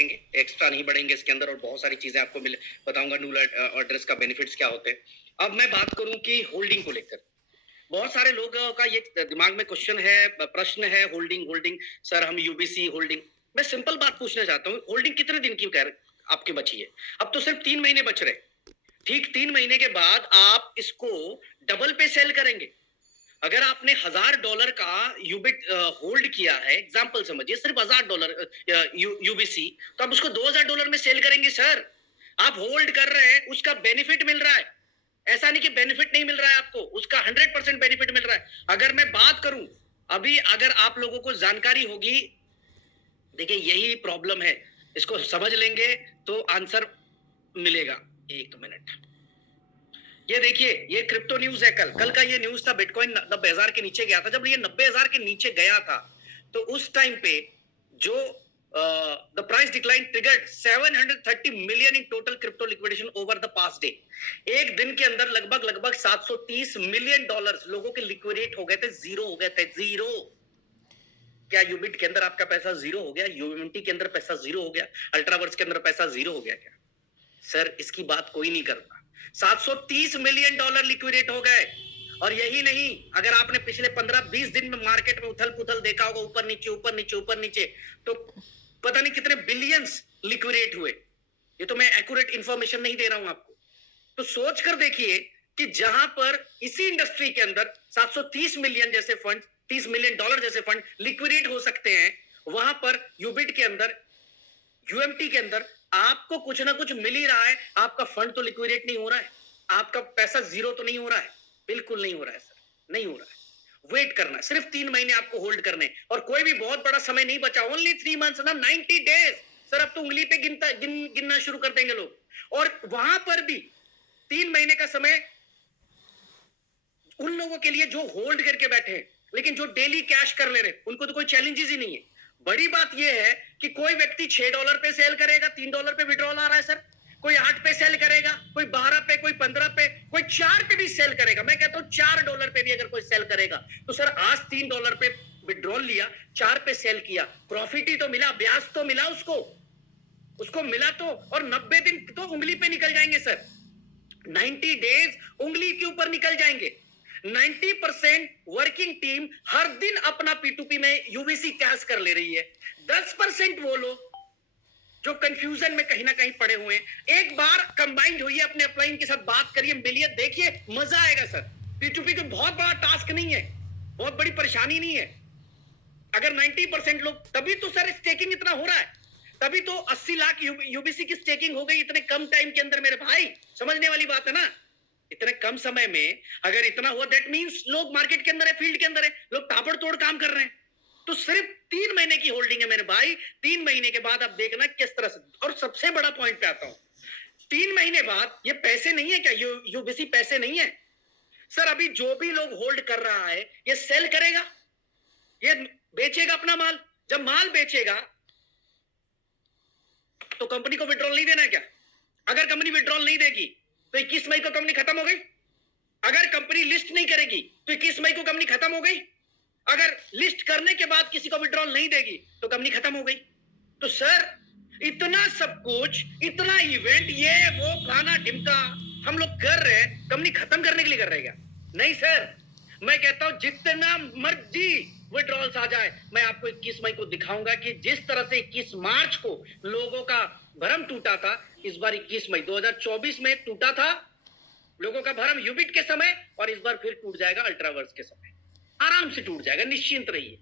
बढ़ेंगे, एक्स्ट्रा नहीं बढ़ेंगे इसके अंदर, और बहुत सारी चीजें आपको बताऊंगा न्यू एड्रेस का बेनिफिट्स क्या होते हैं। अब मैं बात करूं कि होल्डिंग को लेकर, बहुत सारे लोगों का ये दिमाग में क्वेश्चन है, प्रश्न है, होल्डिंग होल्डिंग सर हम यूबीसी होल्डिंग। मैं सिंपल बात पूछना चाहता हूँ, होल्डिंग कितने दिन की आपकी बची है? अब तो सिर्फ 3 महीने बच रहे। ठीक 3 महीने के बाद आप इसको डबल पे सेल करेंगे। अगर आपने $1000 का यूबिट होल्ड किया है, एग्जांपल समझिए, सिर्फ $1000 यूबीसी, तो आप उसको $2000 में सेल करेंगे सर। आप होल्ड कर रहे हैं, उसका बेनिफिट मिल रहा है। ऐसा नहीं कि बेनिफिट नहीं मिल रहा है आपको, उसका 100% बेनिफिट मिल रहा है। अगर मैं बात करूं, अभी अगर आप लोगों को जानकारी होगी, देखिए यही प्रॉब्लम है, इसको समझ लेंगे तो आंसर मिलेगा। एक मिनट, ये देखिए, ये क्रिप्टो न्यूज है। कल का ये न्यूज था, बिटकॉइन 90,000 के नीचे गया था। जब ये 90,000 के नीचे गया था, तो उस टाइम पे जो the price decline triggered 730 million in total crypto liquidation over the past day. एक दिन के अंदर लगभग 730 मिलियन डॉलर्स लोगों के लिक्विडेट हो गए थे, जीरो हो गए थे, जीरो। क्या यूबिट के अंदर आपका पैसा जीरो हो गया? यूएमटी के अंदर पैसा जीरो हो गया? अल्ट्रावर्स के अंदर पैसा जीरो हो गया क्या? सर इसकी बात कोई नहीं करता। 730 मिलियन डॉलर लिक्विडेट हो गए। और यही नहीं, अगर आपने पिछले 15-20 दिन में मार्केट में उथल पुथल देखा होगा, ऊपर नीचे ऊपर नीचे ऊपर नीचे, तो पता नहीं कितने बिलियंस लिक्विडेट हुए। ये तो मैं एक्यूरेट इंफॉर्मेशन नहीं दे रहा हूं आपको। तो सोच कर देखिए कि जहां पर इसी इंडस्ट्री के अंदर 730 मिलियन जैसे फंड, 30 मिलियन डॉलर जैसे फंड लिक्विडेट हो सकते हैं, वहां पर यूबिट के अंदर, यूएमटी के अंदर आपको कुछ ना कुछ मिल ही रहा है। आपका फंड तो लिक्विडेट नहीं हो रहा है, आपका पैसा जीरो तो नहीं हो रहा है, बिल्कुल नहीं हो रहा है सर, नहीं हो रहा है। वेट करना, सिर्फ 3 महीने आपको होल्ड करने, और कोई भी बहुत बड़ा समय नहीं बचा, ओनली 3 मंथ्स ना, 90 डेज। सर अब तो उंगली पे गिनना शुरू कर देंगे लोग। और वहां पर भी 3 महीने का समय उन लोगों के लिए जो होल्ड करके बैठे हैं, लेकिन जो डेली कैश कर ले रहे, उनको तो कोई चैलेंजेस ही नहीं है। बड़ी बात यह है कि कोई व्यक्ति $6 पे सेल करेगा, $3 पे विड्रॉल आ रहा है सर, कोई 8 पे सेल करेगा, कोई 12 पे, कोई 15 पे, कोई 4 पे भी सेल करेगा। मैं कहता हूं $4 पे भी अगर कोई सेल करेगा, तो सर आज $3 पे विड्रॉल लिया, 4 पे सेल किया, प्रॉफिट ही तो मिला, ब्याज तो मिला उसको, उसको मिला तो। और 90 दिन तो उंगली पे निकल जाएंगे सर, 90 डेज उंगली के ऊपर निकल जाएंगे। 90% वर्किंग टीम हर दिन अपना P2P में यूबीसी कैश कर ले रही है। 10% वो लोग जो कंफ्यूजन में कहीं ना कहीं पड़े हुए हैं, एक बार कंबाइंड होइए, अपने अपलाइन के साथ बात करिए, मिलिए, देखिए, मजा आएगा सर। P2P तो बहुत बड़ा टास्क नहीं है, बहुत बड़ी परेशानी नहीं है। अगर 90% लोग, तभी तो सर स्टेकिंग इतना हो रहा है, तभी तो 80 लाख यूबीसी की स्टेकिंग हो गई इतने कम टाइम के अंदर। मेरे भाई समझने वाली बात है ना, इतने कम समय में अगर इतना हुआ, दैट मींस लोग मार्केट के अंदर है, फील्ड के अंदर है, लोग ताबड़तोड़ काम कर रहे हैं। तो सिर्फ 3 महीने की होल्डिंग है मेरे भाई। 3 महीने के बाद आप देखना किस तरह से। और सबसे बड़ा पॉइंट पे आता हूं, 3 महीने बाद ये पैसे नहीं है क्या? यूबीसी पैसे नहीं है सर। अभी जो भी लोग होल्ड कर रहा है, ये सेल करेगा, ये बेचेगा अपना माल। जब माल बेचेगा तो कंपनी को विड्रॉल नहीं देना है क्या? अगर कंपनी विड्रॉल नहीं देगी तो 21 मई को कंपनी खत्म हो गई। अगर कंपनी लिस्ट नहीं करेगी तो 21 मई को कंपनी खत्म हो गई। अगर लिस्ट करने के बाद किसी को विड्रॉल नहीं देगी तो कंपनी खत्म हो गई। तो सर इतना सब कुछ, इतना इवेंट, ये वो फलाना ढिमका हम लोग कर रहे हैं, कंपनी खत्म करने के लिए कर रहे हैं क्या? नहीं सर, मैं कहता हूं जितना मर्जी विड्रॉल्स आ जाए, मैं आपको 21 मई को दिखाऊंगा कि जिस तरह से 21 मार्च को लोगों का भरम टूटा था, इस बार 21 मई 2024 में टूटा था लोगों का भरम यूबिट के समय, और इस बार फिर टूट जाएगा अल्ट्रावर्स के समय। आराम से टूट जाएगा, निश्चिंत रहिए।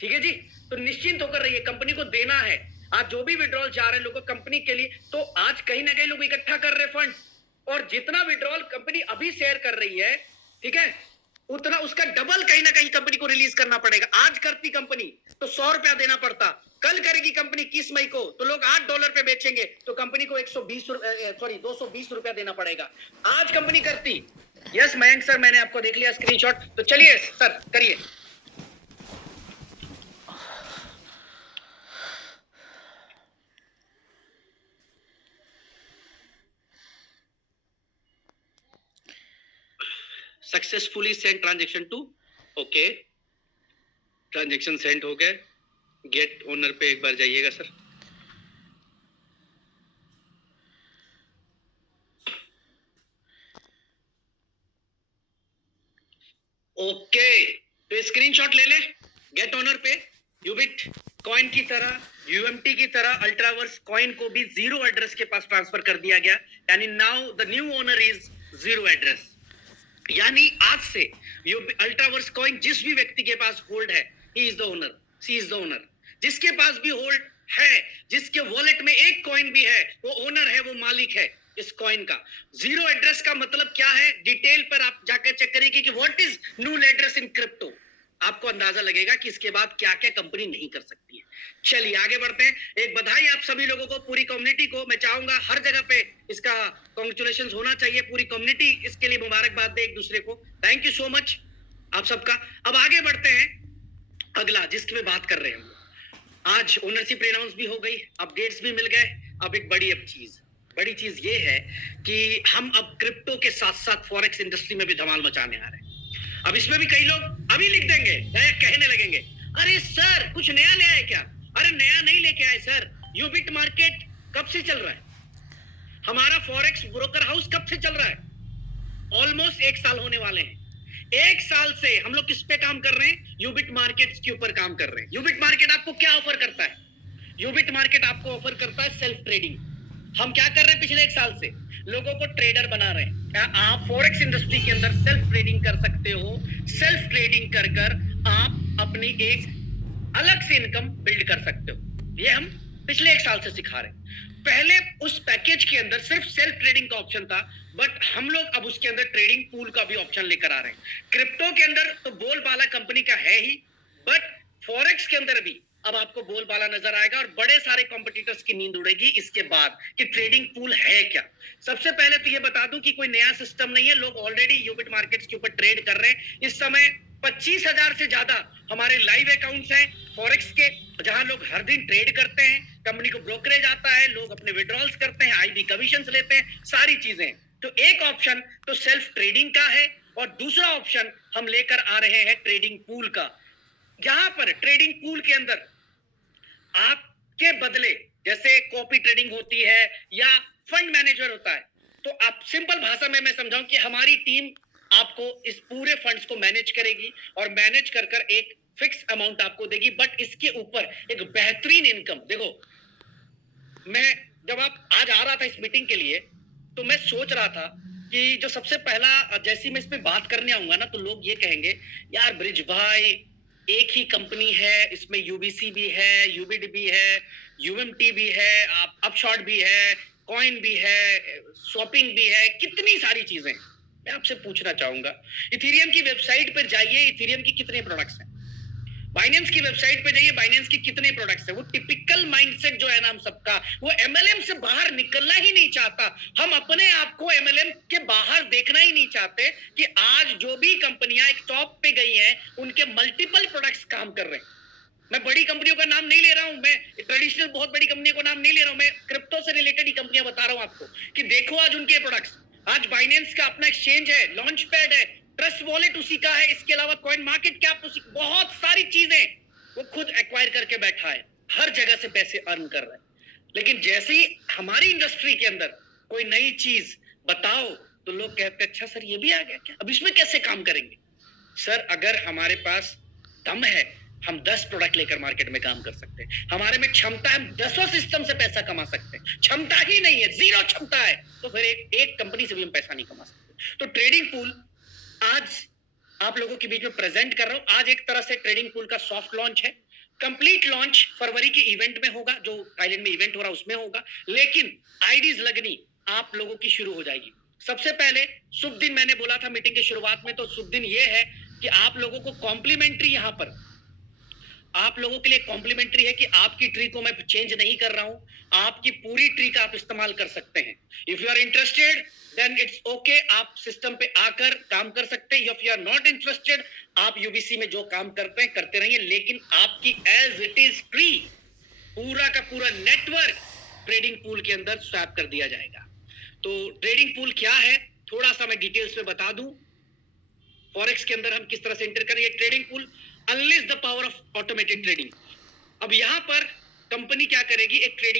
ठीक है जी, तो निश्चिंत होकर रहिए, कंपनी को देना है। आज जो भी विड्रॉल जा रहे हैं लोगों कंपनी के लिए, तो आज कहीं ना कहीं लोग इकट्ठा कर रहे फंड, और जितना विड्रॉल कंपनी अभी शेयर कर रही है, ठीक है, उतना उसका डबल कहीं ना कहीं कंपनी को रिलीज करना पड़ेगा। आज करती कंपनी तो $100 देना पड़ता, कल करेगी कंपनी 21 मई को तो लोग $8 पे बेचेंगे, तो कंपनी को 220 रुपया देना पड़ेगा। आज कंपनी करती। यस मयंक सर, मैंने आपको देख लिया स्क्रीनशॉट, तो चलिए सर करिए। Successfully send transaction to, okay, transaction send हो गए। गेट ओनर पे एक बार जाइएगा सर। ओके, तो स्क्रीनशॉट ले ले, गेट ऑनर पे यूबिट कॉइन की तरह, यूएमटी की तरह अल्ट्रावर्स कॉइन को भी जीरो एड्रेस के पास ट्रांसफर कर दिया गया, यानी now the new owner is zero address. यानी आज से अल्ट्रावर्स कॉइन जिस भी व्यक्ति के पास होल्ड है, he is the owner, she is the owner. जिसके पास भी होल्ड है, जिसके वॉलेट में एक कॉइन भी है, वो ओनर है, वो मालिक है इस कॉइन का। जीरो एड्रेस का मतलब क्या है, डिटेल पर आप जाकर चेक करेंगे कि what is न्यूल address in crypto. आपको अंदाजा लगेगा कि इसके बाद क्या क्या कंपनी नहीं कर सकती है। चलिए आगे बढ़ते हैं। एक बधाई आप सभी लोगों को, पूरी कम्युनिटी को। मैं चाहूंगा हर जगह पे इसका कॉन्ग्रेचुलेशन होना चाहिए, पूरी कम्युनिटी इसके लिए मुबारकबाद दे एक दूसरे को। थैंक यू सो मच आप सबका। अब आगे बढ़ते हैं, अगला जिसकी मैं बात कर रहे हैं हम लोग। आज ओनरशिप अनाउंस भी हो गई, अपडेट्स भी मिल गए। अब एक बड़ी चीज ये है कि हम अब क्रिप्टो के साथ साथ फॉरेक्स इंडस्ट्री में भी धमाल मचाने आ रहे हैं। अब इसमें भी कई लोग अभी लिख देंगे या कहने लगेंगे, अरे सर कुछ नया ले आए क्या? अरे नया नहीं लेके आए सर, यूबिट मार्केट कब से चल रहा है, हमारा फॉरेक्स ब्रोकर हाउस कब से चल रहा है? ऑलमोस्ट 1 साल होने वाले हैं। 1 साल से हम लोग किस पे काम कर रहे हैं? यूबिट मार्केट के ऊपर काम कर रहे हैं। यूबिट मार्केट आपको क्या ऑफर करता है? यूबिट मार्केट आपको ऑफर करता है सेल्फ ट्रेडिंग। हम क्या कर रहे हैं पिछले 1 साल से? लोगों को ट्रेडर बना रहे हैं। क्या आप फॉरेक्स इंडस्ट्री के अंदर सेल्फ ट्रेडिंग कर सकते हो? सेल्फ ट्रेडिंग कर कर आप अपनी एक अलग से इनकम बिल्ड कर सकते हो। ये हम पिछले 1 साल से सिखा रहे हैं। पहले उस पैकेज के अंदर सिर्फ सेल्फ ट्रेडिंग का ऑप्शन था, बट हम लोग अब उसके अंदर ट्रेडिंग पूल का भी ऑप्शन लेकर आ रहे हैं। क्रिप्टो के अंदर तो बोलबाला कंपनी का है ही, बट फॉरेक्स के अंदर भी अब आपको बोलबाला नजर आएगा और बड़े सारे कॉम्पिटिटर्स की नींद उड़ेगी इसके बाद कि ट्रेडिंग पूल है क्या। सबसे पहले तो ये बता दूं कि कोई नया सिस्टम नहीं है, लोग ऑलरेडी यूबिट मार्केट्स के ऊपर ट्रेड कर रहे हैं। इस समय 25,000 से ज्यादा हमारे लाइव अकाउंट्स हैं फॉरेक्स के, जहां लोग हर दिन ट्रेड करते हैं। कंपनी को ब्रोकरेज आता है, लोग अपने विड्रॉल्स करते हैं, आईबी कमीशंस लेते हैं, सारी चीजें। तो एक ऑप्शन तो सेल्फ ट्रेडिंग का है और दूसरा ऑप्शन हम लेकर आ रहे हैं ट्रेडिंग पूल का। यहां पर ट्रेडिंग पूल के अंदर आपके बदले, जैसे कॉपी ट्रेडिंग होती है या फंड मैनेजर होता है, तो आप सिंपल भाषा में मैं समझाऊं कि हमारी टीम आपको इस पूरे फंड्स को मैनेज करेगी और मैनेज कर कर एक फिक्स अमाउंट आपको देगी, बट इसके ऊपर एक बेहतरीन इनकम। देखो, मैं जब आप आज आ रहा था इस मीटिंग के लिए, तो मैं सोच रहा था कि जो सबसे पहला जैसी मैं इस पे बात करने आऊंगा ना, तो लोग ये कहेंगे, यार ब्रिज भाई एक ही कंपनी है, इसमें यूबीसी भी है, यूबिट भी है, यूएमटी भी है, आप अपशॉट भी है, कॉइन भी है, स्वैपिंग भी है, कितनी सारी चीजें। मैं आपसे पूछना चाहूंगा, इथेरियम की वेबसाइट पर जाइए, इथेरियम की कितने प्रोडक्ट्स हैं? बाइनेंस की वेबसाइट पे जाइए, बाइनेंस की कितने प्रोडक्ट्स है? वो टिपिकल माइंडसेट जो है ना हम सबका, वो एमएलएम से बाहर निकलना ही नहीं चाहता। हम अपने आप को एमएलएम के बाहर देखना ही नहीं चाहते कि आज जो भी कंपनियां एक टॉप पे गई हैं, उनके मल्टीपल प्रोडक्ट्स काम कर रहे हैं। मैं बड़ी कंपनियों का नाम नहीं ले रहा हूं, मैं ट्रेडिशनल बहुत बड़ी कंपनियों का नाम नहीं ले रहा हूं, मैं क्रिप्टो से रिलेटेड ही कंपनियां बता रहा हूं आपको कि देखो आज उनके प्रोडक्ट्स। आज बाइनेंस का अपना एक्सचेंज है, लॉन्च पैड है, ट्रस्ट वॉलेट उसी का है, इसके अलावा कॉइन मार्केट कैप उसी, बहुत सारी चीजें वो खुद एक्वायर करके बैठा है, हर जगह से पैसे अर्न कर रहा है। लेकिन जैसे ही हमारी इंडस्ट्री के अंदर कोई नई चीज बताओ, तो लोग कहते हैं, अच्छा सर ये भी आ गया क्या, अब इसमें कैसे काम करेंगे? सर अगर हमारे पास दम है, हम 10 प्रोडक्ट लेकर मार्केट में काम कर सकते हैं। हमारे में क्षमता है, हम 10 सिस्टम से पैसा कमा सकते हैं। क्षमता ही नहीं है, जीरो क्षमता है, तो फिर एक कंपनी से भी हम पैसा नहीं कमा सकते। तो ट्रेडिंग पूल आज आप लोगों के बीच में प्रेजेंट कर रहा हूं। आज एक तरह से ट्रेडिंग पूल का सॉफ्ट लॉन्च है। कंप्लीट लॉन्च फरवरी के इवेंट में होगा, जो थाईलैंड में इवेंट हो रहा है उसमें होगा, लेकिन आईडीज लगनी आप लोगों की शुरू हो जाएगी। सबसे पहले शुभ दिन मैंने बोला था मीटिंग की शुरुआत में, तो शुभ दिन यह है कि आप लोगों को कॉम्प्लीमेंट्री, यहां पर आप लोगों के लिए कॉम्प्लीमेंट्री है कि आपकी ट्री को मैं चेंज नहीं कर रहा हूं, आपकी पूरी ट्री का आप इस्तेमाल कर सकते हैं। If you are interested then it's okay, आप सिस्टम पे आकर काम कर सकते हैं। If you are not interested, आप यूबीसी में जो काम करते हैं करते रहिए, लेकिन आपकी एज इट इज ट्री, पूरा का पूरा नेटवर्क ट्रेडिंग पूल के अंदर स्वैप कर दिया जाएगा। तो ट्रेडिंग पूल क्या है, थोड़ा सा मैं डिटेल्स में बता दूं। फॉरेक्स के अंदर हम किस तरह से एंटर करें, ये trading pool unless the power of automated trading. अब यहां पर कंपनी क्या करेगी, एक ट्रेडिंग